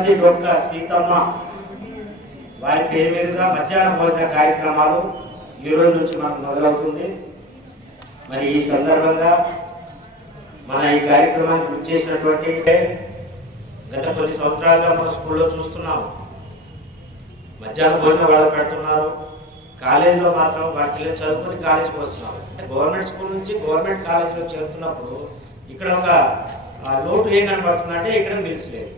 శ్రీమతి డొక్క సీతమ్మ వారి పేరు మీదుగా మధ్యాహ్న భోజన కార్యక్రమాలు ఈ రోజు నుంచి మనకు మొదలవుతుంది. మరి ఈ సందర్భంగా మన ఈ కార్యక్రమానికి చేసినటువంటి గత కొన్ని సంవత్సరాలుగా మన స్కూల్లో చూస్తున్నాం మధ్యాహ్న భోజనం వాళ్ళు పెడుతున్నారు. కాలేజీలో మాత్రం వాటి పిల్లలు చదువుకొని కాలేజీకి వస్తున్నారు. అంటే గవర్నమెంట్ స్కూల్ నుంచి గవర్నమెంట్ కాలేజీలో చేరుతున్నప్పుడు ఇక్కడ ఒక లోటు ఏం కనబడుతుందంటే ఇక్కడ మిల్స్ లేదు.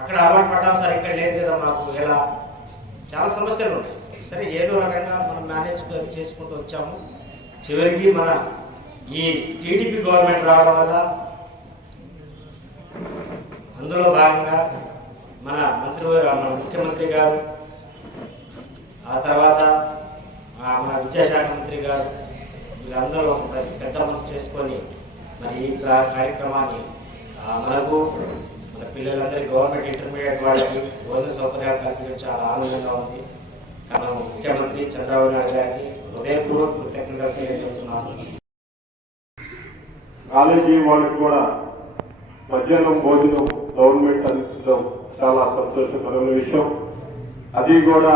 అక్కడ అలవాటు పడ్డాం సార్ ఇక్కడ లేదు కదా మాకు ఎలా? చాలా సమస్యలు ఉన్నాయి. సరే ఏదో రకంగా మనం మేనేజ్ చేసుకుంటూ వచ్చాము. చివరికి మన ఈ టీడీపీ గవర్నమెంట్ రావడం వల్ల అందులో భాగంగా మన మంత్రి మన ముఖ్యమంత్రి గారు ఆ తర్వాత మన విద్యాశాఖ మంత్రి గారు వీళ్ళందరూ పెద్ద- మనసు చేసుకొని మరి ఈ కార్యక్రమాన్ని ఆ, మనకు పిల్లలందరికీ గవర్నమెంట్ ఇంటర్మీడియట్ వాళ్ళకి భోజన సౌకర్యాలు కల్పించడం చాలా ఆనందంగా ఉంది. మన ముఖ్యమంత్రి చంద్రబాబు నాయుడు గారికి హృదయపూర్వక కృతజ్ఞతలు తెలియజేస్తున్నాను. కాలేజీ వాళ్ళకి కూడా మధ్యాహ్నం భోజనం గవర్నమెంట్ అందించడం చాలా సంతోషకరమైన విషయం. అది కూడా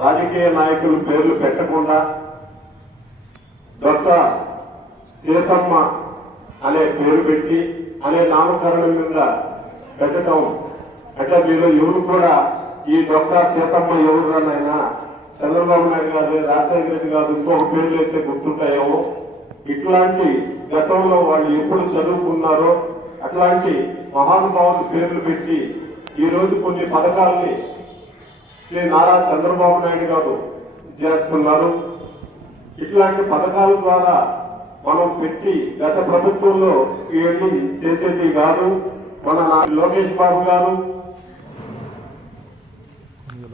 రాజకీయ నాయకులు పేర్లు పెట్టకుండా దొత్త సీతమ్మ అనే పేరు పెట్టి అనే నామకరణం మీద పెట్టడం అట్లా మీరు ఎవరు కూడా ఈ దొక్క సీతమ్మ ఎవరునైనా చంద్రబాబు నాయుడు గారు రాజశేఖర రెడ్డి గారు ఇంకొక పేర్లు అయితే గుర్తుంటాయేమో ఇట్లాంటి గతంలో వాళ్ళు ఎప్పుడు చదువుకున్నారో అట్లాంటి మహానుభావుల పేర్లు పెట్టి ఈ రోజు కొన్ని పథకాల్ని శ్రీ నారా చంద్రబాబు నాయుడు గారు చేస్తున్నారు. ఇట్లాంటి పథకాల ద్వారా మనం పెట్టి గత ప్రభుత్వంలో ఇవన్నీ చేసేది కాదు. మన లోకేష్ బాబు గారు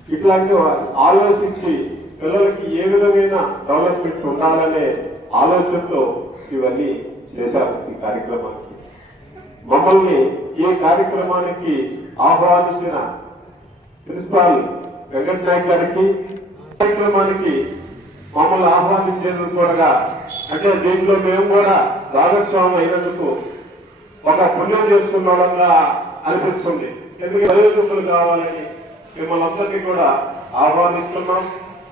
ఇట్లాంటి ఆలోచించి పిల్లలకి ఏ విధమైన డెవలప్మెంట్ ఉండాలనే ఆలోచనతో ఇవన్నీ చేశారు ఈ కార్యక్రమానికి. మమ్మల్ని ఈ కార్యక్రమానికి ఆహ్వానించిన ప్రిన్సిపాల్ వెంకట నాయక్ గారికి కార్యక్రమానికి మమ్మల్ని ఆహ్వానించేందుకు కూడా అంటే దీంట్లో మేము కూడా భాగస్వామి అయినందుకు ఒక పుణ్యం చేసుకున్న అనిపిస్తుంది. ఎందుకంటే ప్రయోజకులు కావాలని మిమ్మల్ని అందరినీ కూడా ఆహ్వానిస్తున్నాం.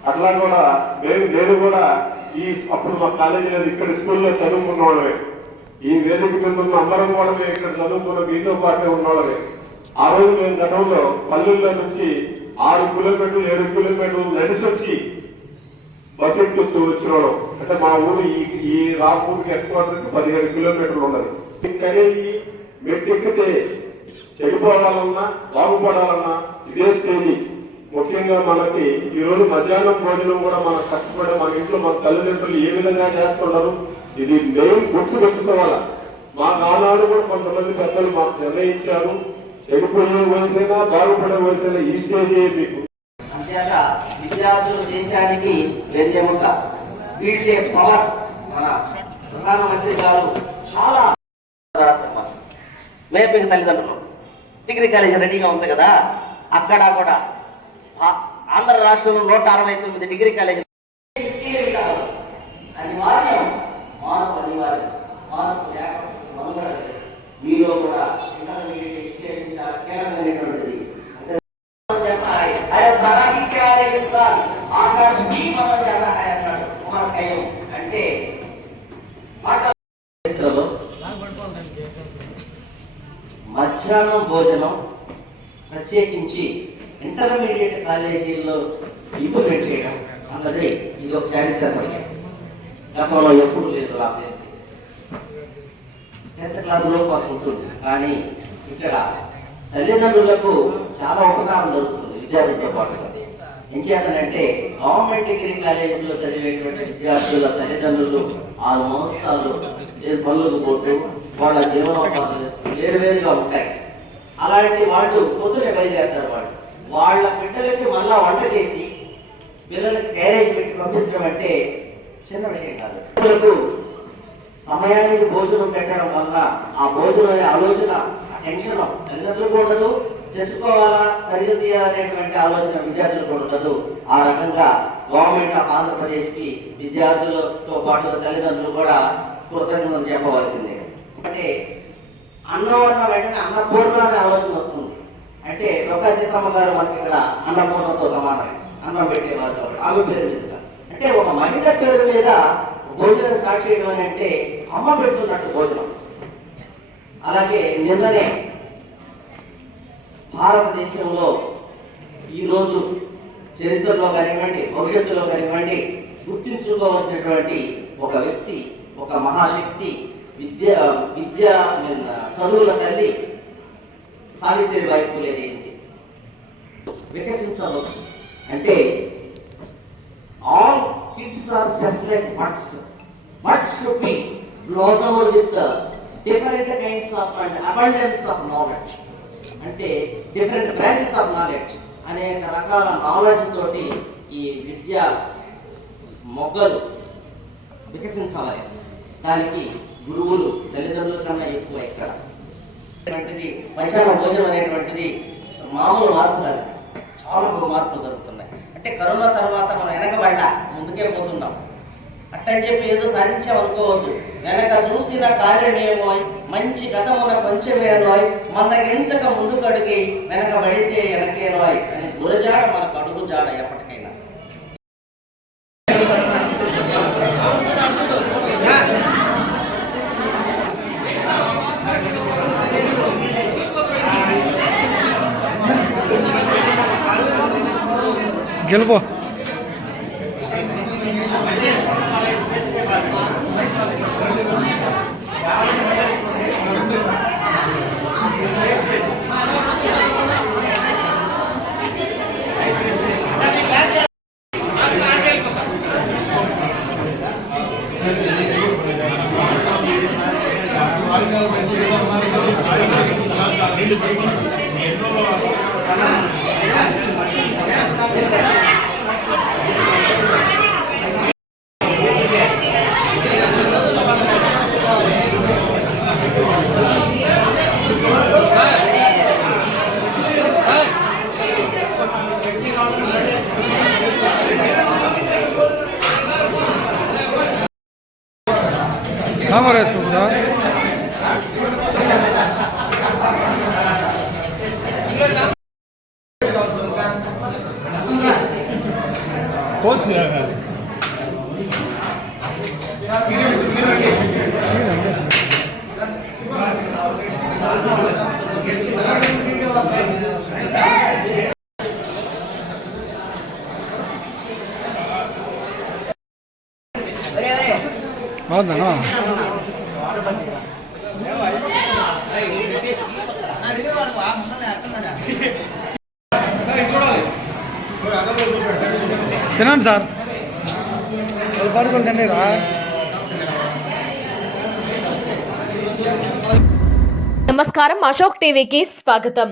అట్లా కూడా మేము నేను కూడా ఈ అప్పుడు మా కాలేజీలో ఇక్కడ స్కూల్లో చదువుకున్న వాళ్ళమే ఈ వేదిక మీద ఉన్న అందరం కూడా మేము ఇక్కడ చదువుకున్న మీతో పాటే ఉన్నవాళ్ళమే ఆ రోజు మేము గతంలో పల్లెల్లో నుంచి ఆరు కిలోమీటర్లు ఏడు కిలోమీటర్లు నడిచి వచ్చి బస్ ఎక్కొచ్చి వచ్చిన అంటే మా ఊరు ఈ ఈ రాపూర్కి ఎక్కువ పదిహేను కిలోమీటర్లు ఉన్నది. కనేది మెట్టెక్కితే చెడిపోవాలన్నా బాగుపడాలన్నా ఇదే స్టేజీ ముఖ్యంగా మనకి ఈ రోజు మధ్యాహ్నం భోజనం కూడా మనం కష్టపడి మన ఇంట్లో మన తల్లిదండ్రులు ఏ విధంగా చేస్తున్నారు ఇది మేము గుర్తు పెట్టుకోవాలా? మా ఆనాడు కూడా కొంతమంది పెద్దలు మాకు నిర్ణయించారు చెడిపోయే వయసైనా బాగుపడే వయసైనా ఈ స్టేజే మీకు? విద్యార్థులు దేశానికి వెన్నెముక. వీళ్ళే పవర్. మన ప్రధానమంత్రి గారు చాలా వేపిక తల్లిదండ్రులు. డిగ్రీ కాలేజ్ రెడీగా ఉంది కదా? అక్కడ కూడా. ఆంధ్ర రాష్ట్రంలో నూట అరవై తొమ్మిది డిగ్రీ కాలేజ్ అనివార్యం మార్పు అనివార్యం. మార్పు లేకపోతే మీలో కూడా ఇంటర్మీడియట్ ఎడ్యుకేషన్ చాలా కీలకమైనటువంటిది. అంటే చెప్పాలి. అరే సగానికి ఆకాశం మీ మనం ఎలా అన్నాడు. కుమార్ కయ్యం. అంటే మాట- చరిత్రలో మధ్యాహ్నం భోజనం ప్రత్యేకించి ఇంటర్మీడియట్ కాలేజీల్లో ఇంప్లిమెంట్ చేయడం అన్నది ఇది ఒక చారిత్రక విషయం. గతంలో ఎప్పుడు లేదు నాకు తెలిసి. టెన్త్ క్లాసులో మాకు ఉంటుంది కానీ ఇక్కడ తల్లిదండ్రులకు చాలా ఉపకారం జరుగుతుంది విద్యార్థులతో ఏం చేయాలంటే గవర్నమెంట్ డిగ్రీ కాలేజీలో చదివేటువంటి విద్యార్థుల తల్లిదండ్రులు ఆల్మోస్ట్ వాళ్ళు పనులకు పోతూ వాళ్ళ జీవనోపాధులు వేరువేరుగా ఉంటాయి. అలాంటి వాళ్ళు పొద్దునే బయలుదేరుతారు వాళ్ళు. వాళ్ళ బిడ్డలకి మళ్ళా వంట చేసి పిల్లలకి క్యారేజ్ పెట్టి పంపించడం అంటే చిన్న విషయం కాదు. పిల్లలకు సమయానికి భోజనం పెట్టడం వల్ల ఆ భోజనం అనే ఆలోచన టెన్షన్ తల్లిదండ్రులు కూడా తెచ్చుకోవాలా పరిగె తీయాలనేటువంటి ఆలోచన విద్యార్థులకు ఉండదు. ఆ రకంగా గవర్నమెంట్ ఆఫ్ ఆంధ్రప్రదేశ్కి విద్యార్థులతో పాటు తల్లిదండ్రులు కూడా కృతజ్ఞతలు చెప్పవలసిందే. అంటే అన్నం అన్న వెంటనే అన్నపూర్ణ అనే ఆలోచన వస్తుంది. అంటే ఒక సీతమ్మ గారు మనకి ఇక్కడ అన్నపూర్ణతో సమానం అన్నం పెట్టేవారు కాబట్టి ఆమె పేరు మీదుగా అంటే ఒక మహిళ పేరు మీద భోజనం స్టార్ట్ చేయడం అని అంటే అమ్మ పెడుతున్నట్టు భోజనం. అలాగే నిన్ననే భారతదేశంలో ఈరోజు చరిత్రలో కానివ్వండి భవిష్యత్తులో కానివ్వండి గుర్తించుకోవాల్సినటువంటి ఒక వ్యక్తి ఒక మహాశక్తి విద్య విద్య చదువుల తల్లి సావిత్రిబాయి పూలే జయంతి. వికసించవచ్చు. అంటే all kids are just like buds buds should be blossomed with different kinds of and abundance of knowledge అంటే డిఫరెంట్ బ్రాంచెస్ ఆఫ్ నాలెడ్జ్ అనేక రకాల నాలెడ్జ్ తోటి ఈ విద్య మొగ్గలు వికసించాలి దానికి గురువులు తల్లిదండ్రుల కన్నా ఎక్కువ ఇక్కడ. అనేటువంటిది మధ్యాహ్న భోజనం అనేటువంటిది మామూలు మార్పు కాదు చాలా మార్పులు జరుగుతున్నాయి. అంటే కరోనా తర్వాత మనం వెనకబడ్డా ముందుకే పోతున్నాం. అట్టని చెప్పి ఏదో సాధించామనుకోవద్దు. వెనక చూసిన కార్యమేమో మంచి గతమున కొంచెమేనోయ్ మందగించక ముందుకు వెనక పడితే వెనకేనోయ్ అని గురజాడ మనకు అడుగు జాడ ఎప్పటికైనా. గెలుపు. 怎么回事？怎么了？బాగుందా తినండి సార్. వాళ్ళు పడుకొని తినేరా నమస్కారం అశోక్ టీవీకి స్వాగతం.